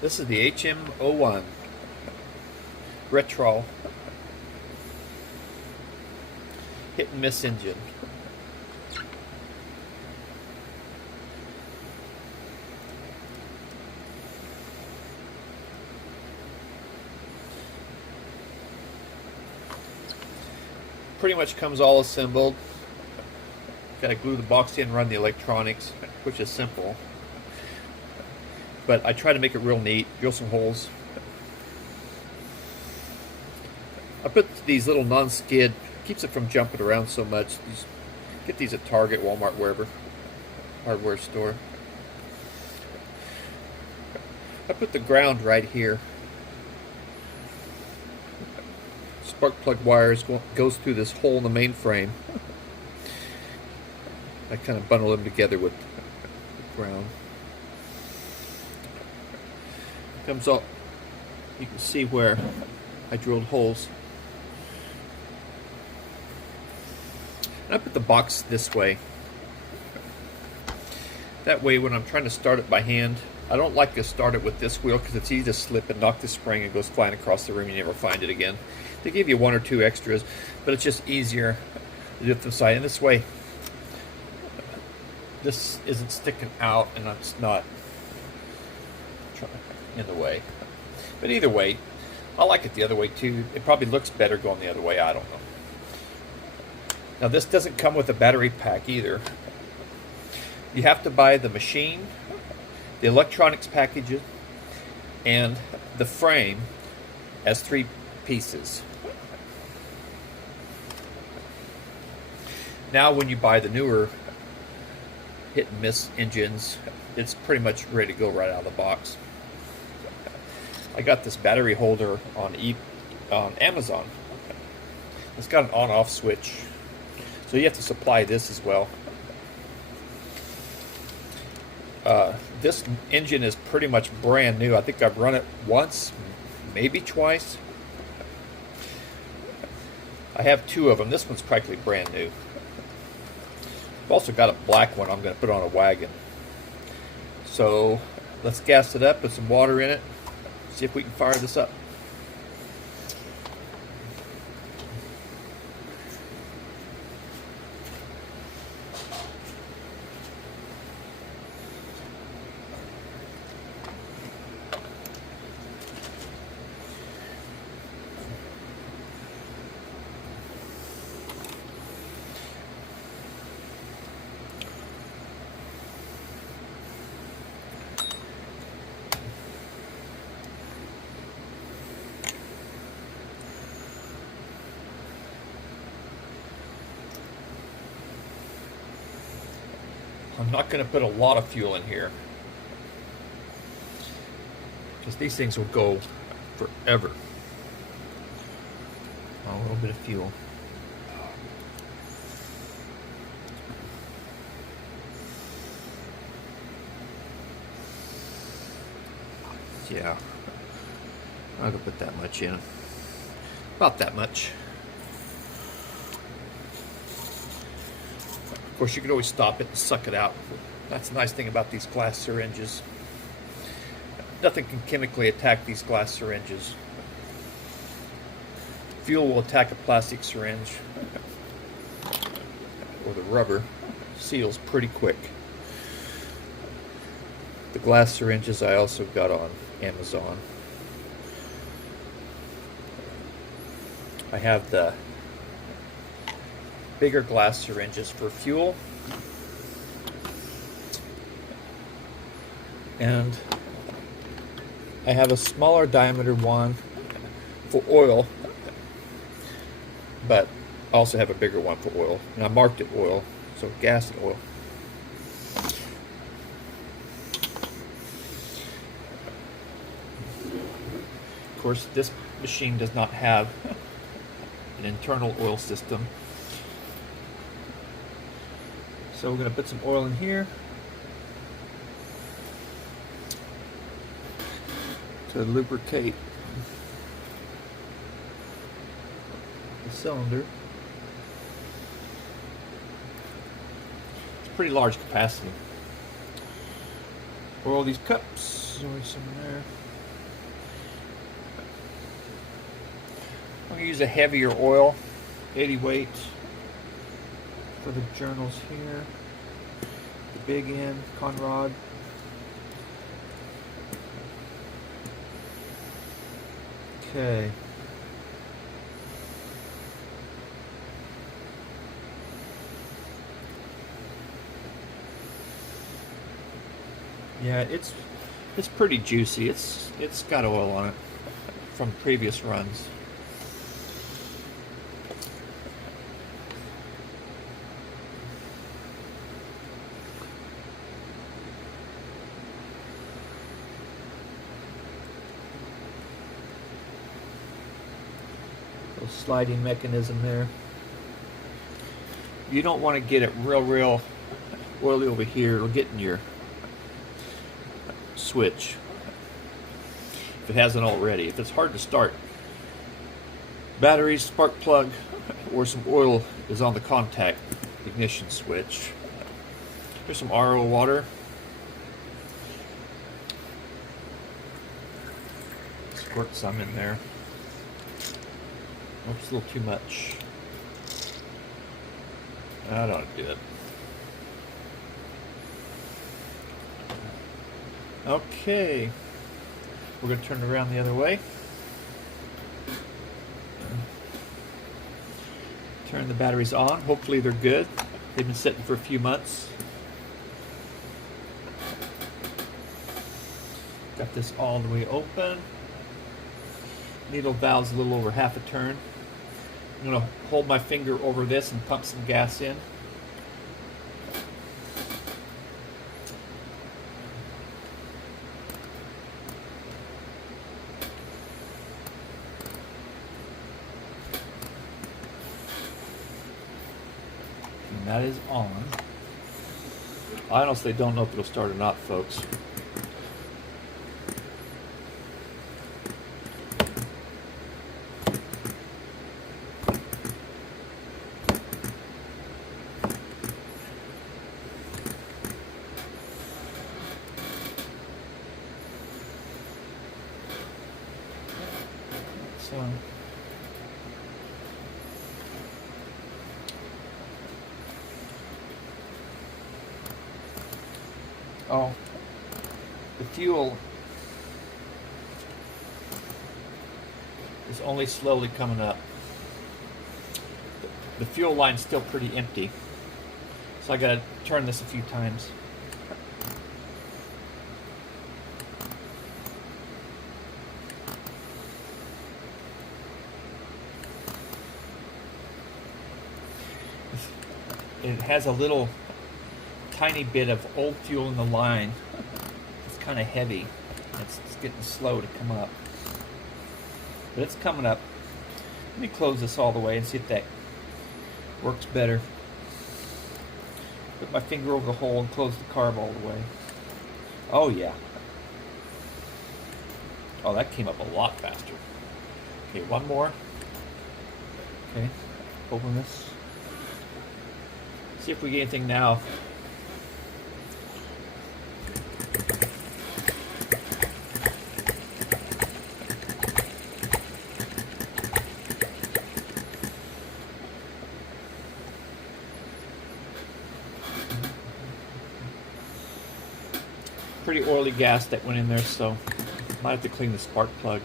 This is the HM01 RETROL hit and miss engine. Pretty much comes all assembled. Gotta glue the box in, run the electronics, which is simple. But I try to make it real neat, drill some holes. I put these little non-skid, keeps it from jumping around so much. Get these at Target, Walmart, wherever, hardware store. I put the ground right here. Spark plug wires goes through this hole in the main frame. I kind of bundle them together with the ground. Comes up, you can see where I drilled holes. And I put the box this way. That way when I'm trying to start it by hand, I don't like to start it with this wheel because it's easy to slip and knock the spring and goes flying across the room. You never find it again. They give you 1 or 2 extras, but it's just easier to do it this side. And this way, this isn't sticking out and it's not in the way. But either way, I like it the other way too. It probably looks better going the other way. I don't know. Now this doesn't come with a battery pack either. You have to buy the machine, the electronics packages, and the frame as 3 pieces. Now when you buy the newer hit and miss engines, it's pretty much ready to go right out of the box. I got this battery holder on Amazon. It's got an on-off switch, so you have to supply this as well. This engine is pretty much brand new. I think I've run it once, maybe twice. I have 2 of them. This one's practically brand new. I've also got a black one I'm going to put on a wagon. So let's gas it up, put some water in it, see if we can fire this up. I'm not going to put a lot of fuel in here because these things will go forever. A little bit of fuel. Yeah, I'm going to put that much in. About that much. Of course, you could always stop it and suck it out. That's the nice thing about these glass syringes. Nothing can chemically attack these glass syringes. Fuel will attack a plastic syringe, or the rubber seals pretty quick. The glass syringes I also got on Amazon. I have the bigger glass syringes for fuel, and I have a smaller diameter one for oil, but I also have a bigger one for oil, and I marked it oil, so gas and oil. Of course, this machine does not have an internal oil system. So we're going to put some oil in here to lubricate the cylinder. It's a pretty large capacity. Oil these cups. There's some in there. going to use a heavier oil, 80 weight for the journals here. The big end, Conrad. Okay. Yeah, it's pretty juicy. It's got oil on it from previous runs. Little sliding mechanism there. You don't want to get it real oily over here. It'll get in your switch if it hasn't already. If it's hard to start, batteries, spark plug, or some oil is on the contact ignition switch. Here's some RO water. Squirt some in there. Oops, a little too much. I don't do it. Okay, we're going to turn it around the other way. Turn the batteries on. Hopefully they're good. They've been sitting for a few months. Got this all the way open. Needle valve's a little over half a turn. I'm going to hold my finger over this and pump some gas in. And that is on. I honestly don't know if it'll start or not, folks. So the fuel is only slowly coming up. The fuel line's still pretty empty, so I gotta turn this a few times. It has a little tiny bit of old fuel in the line. It's kind of heavy. It's getting slow to come up. But it's coming up. Let me close this all the way and see if that works better. Put my finger over the hole and close the carb all the way. Oh yeah. Oh, that came up a lot faster. Okay, one more. Okay, open this. See if we get anything now. Pretty oily gas that went in there, so might have to clean the spark plug.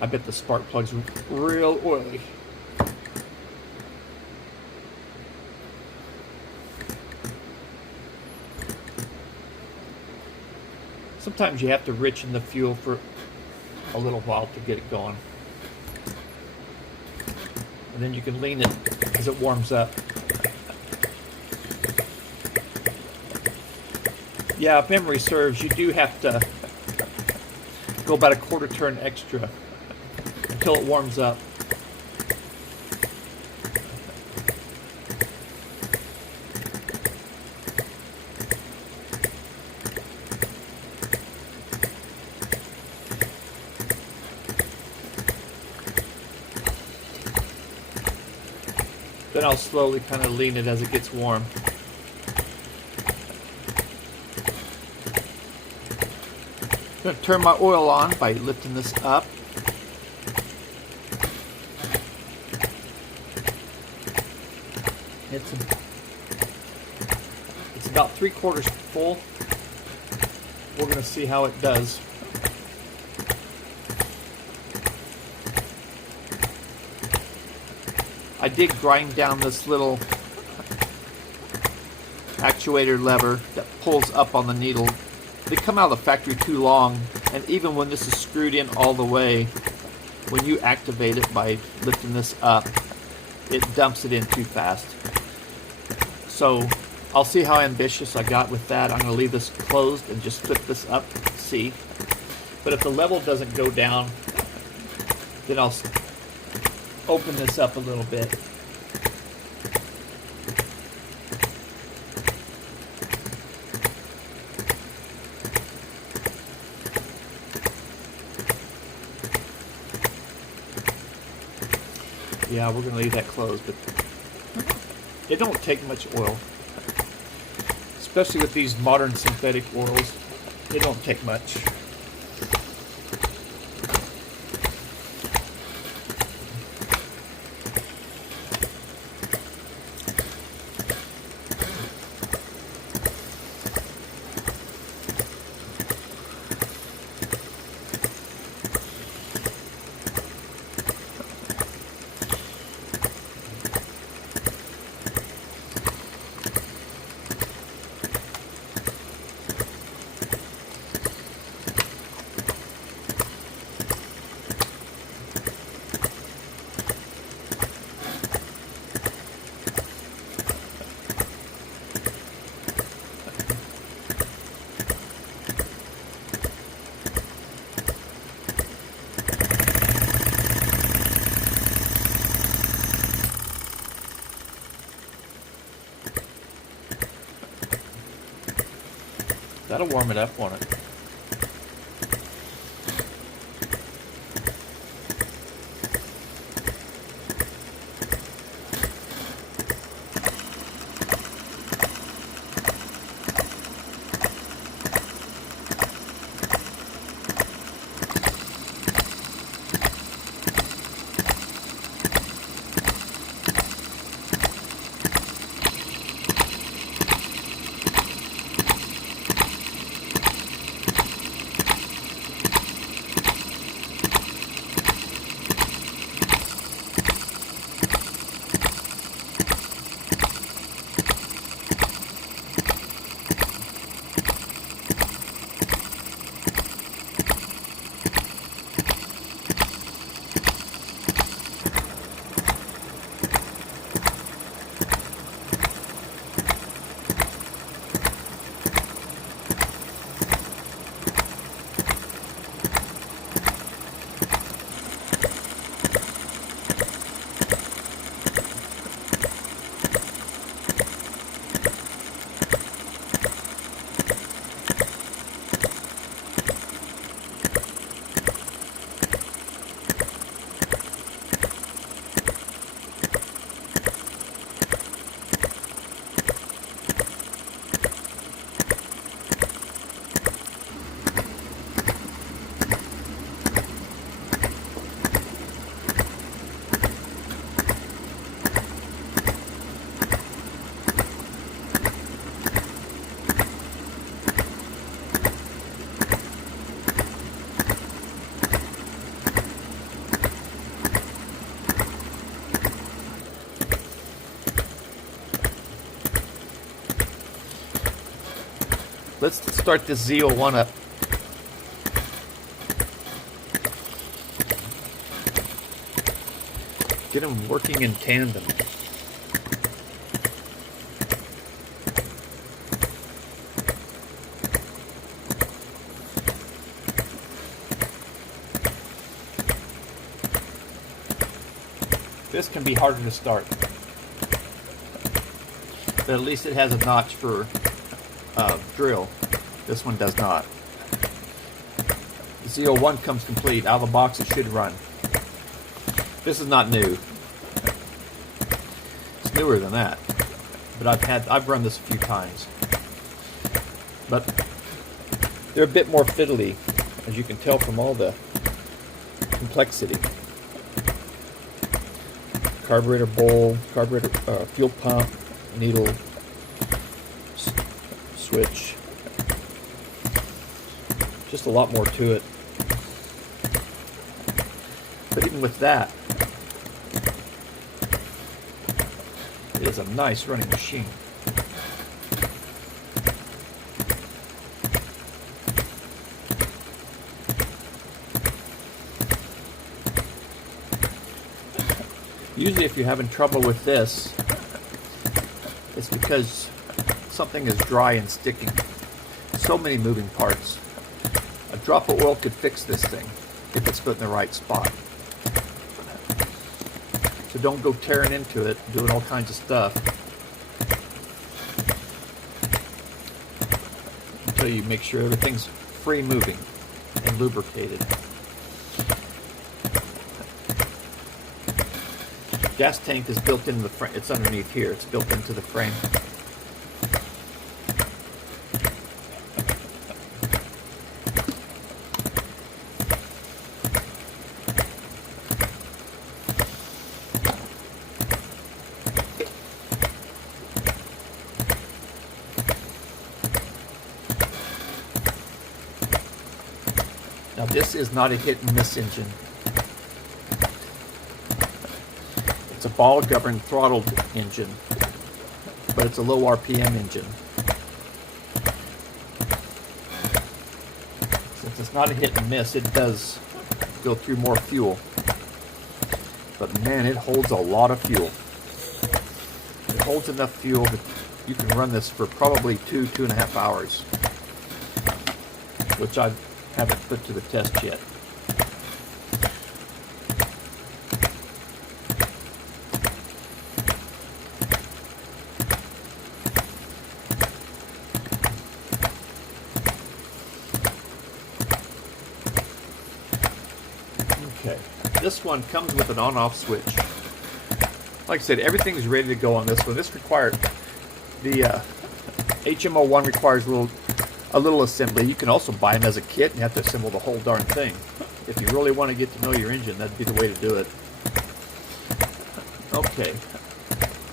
I bet the spark plug's real oily. Sometimes you have to rich in the fuel for a little while to get it going. And then you can lean it as it warms up. Yeah, if memory serves, you do have to go about a quarter turn extra until it warms up. Then I'll slowly kind of lean it as it gets warm. I'm going to turn my oil on by lifting this up. It's about 3/4 full. We're going to see how it does. I did grind down this little actuator lever that pulls up on the needle. They come out of the factory too long, and even when this is screwed in all the way, when you activate it by lifting this up, it dumps it in too fast. So I'll see how ambitious I got with that. I'm going to leave this closed and just flip this up, see. But if the level doesn't go down, then I'll open this up a little bit. Yeah, we're going to leave that closed, but it don't take much oil. Especially with these modern synthetic oils, it don't take much. That'll warm it up, won't it? Let's start this Z01 up. Get them working in tandem. This can be harder to start, but at least it has a notch for drill. This one does not. The Z01 comes complete. Out of the box it should run. This is not new. It's newer than that. But I've run this a few times. But they're a bit more fiddly as you can tell from all the complexity. Carburetor bowl, carburetor fuel pump, needle switch. Just a lot more to it. But even with that, it is a nice running machine. Usually if you're having trouble with this, it's because something is dry and sticking. So many moving parts. A drop of oil could fix this thing if it's put in the right spot. So don't go tearing into it, doing all kinds of stuff until you make sure everything's free moving and lubricated. Gas tank is built into the frame. It's underneath here. It's built into the frame. Now this is not a hit and miss engine. It's a ball governed throttled engine, but it's a low RPM engine. Since it's not a hit and miss, it does go through more fuel. But man, it holds a lot of fuel. It holds enough fuel that you can run this for probably 2.5 hours, which I haven't put to the test yet. Okay, this one comes with an on-off switch. Like I said, everything's ready to go on this one. This required, the HMO1 requires a little assembly. You can also buy them as a kit and you have to assemble the whole darn thing. If you really want to get to know your engine, that'd be the way to do it. Okay,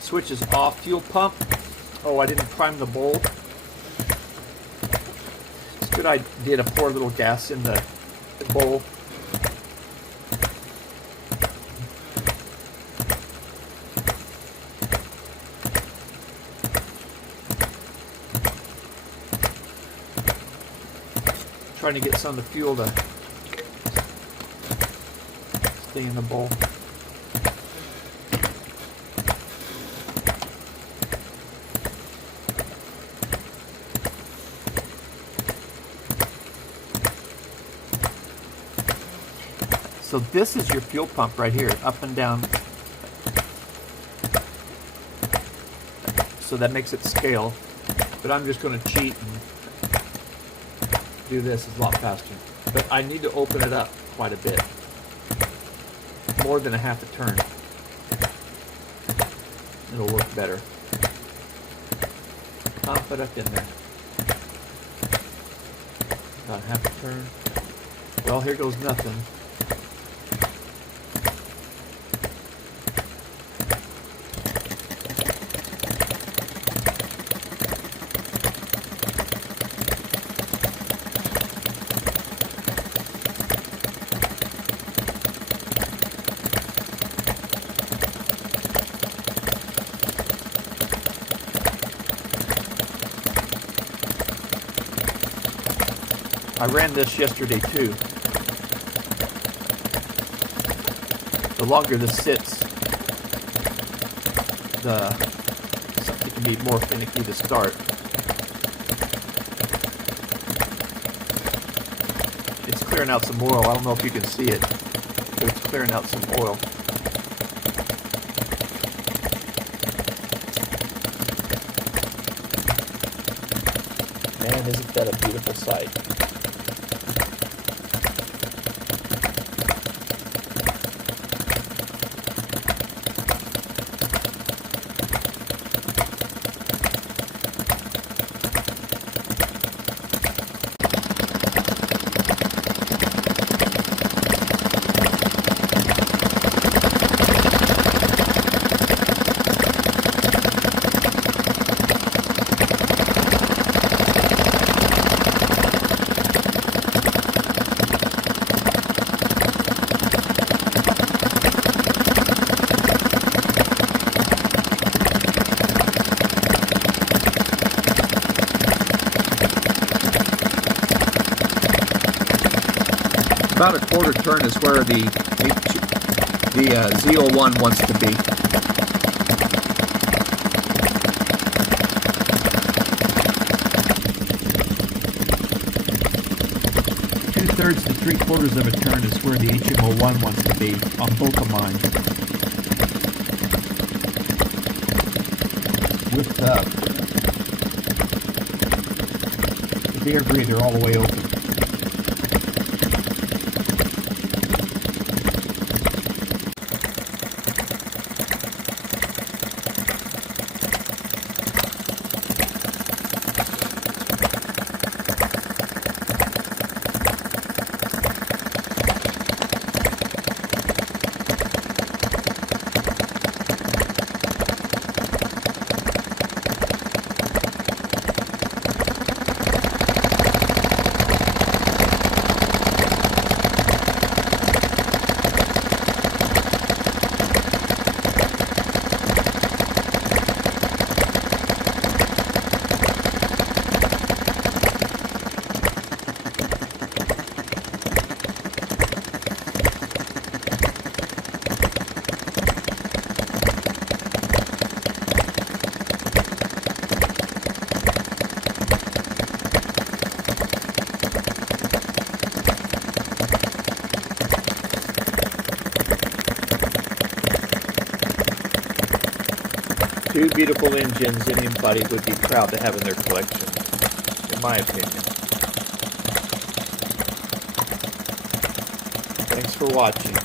switch is off. Fuel pump. Oh, I didn't prime the bowl. It's a good idea to pour a little gas in the bowl. Trying to get some of the fuel to stay in the bowl. So this is your fuel pump right here, up and down. So that makes it scale. But I'm just going to cheat and do this. Is a lot faster. But I need to open it up quite a bit. More than a half a turn. It'll work better. Pump it up in there. About half a turn. Well, here goes nothing. I ran this yesterday too. The longer this sits, it can be more finicky to start. It's clearing out some oil. I don't know if you can see it, but it's clearing out some oil. Man, isn't that a beautiful sight? 3/4 turn is where the Z01 wants to be. 2/3 to 3/4 of a turn is where the HM01 wants to be on both of mine. With the air breather all the way open. Two beautiful engines anybody would be proud to have in their collection, in my opinion. Thanks for watching.